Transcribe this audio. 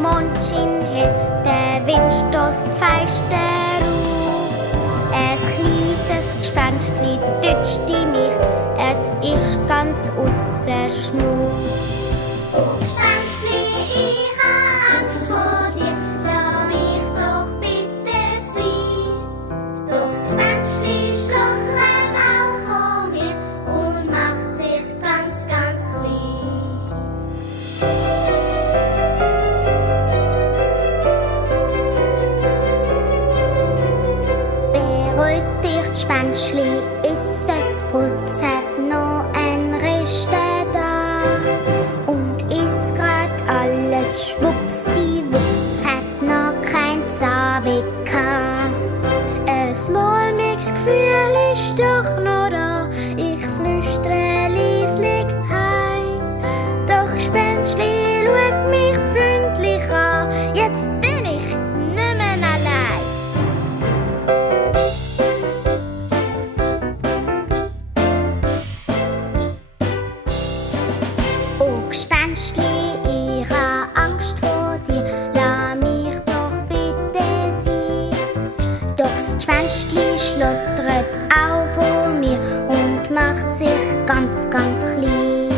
Mondschein hell, der Wind stößt feister auf. Ein kleines Gespenstli tätscht in mir, es ist ganz ausser Schnur. Oh Gespenstli, ich hab Angst vor dir, lass mich doch bitte sein. Doch das Gespenstli schluttert auch vor mir und macht sich ganz, ganz klein. Beruhig dich, Gespenstli, ist es Brutz, hat noch ein Richter da. Und ist grad alles schwuppsdiwupps, hat noch kein Zabi gehabt. Ein mulmiges Gefühl ist doch noch da, ich flüstere leislich heim. Doch Gespenstli schaut mich freundlich an, jetzt bin ich nicht mehr allein. Oh Gespenstli, ich hab Angst vor dir, lass mich doch bitte sein. Doch das Gespenstli schlottert auch vor mir und macht sich ganz, ganz klein.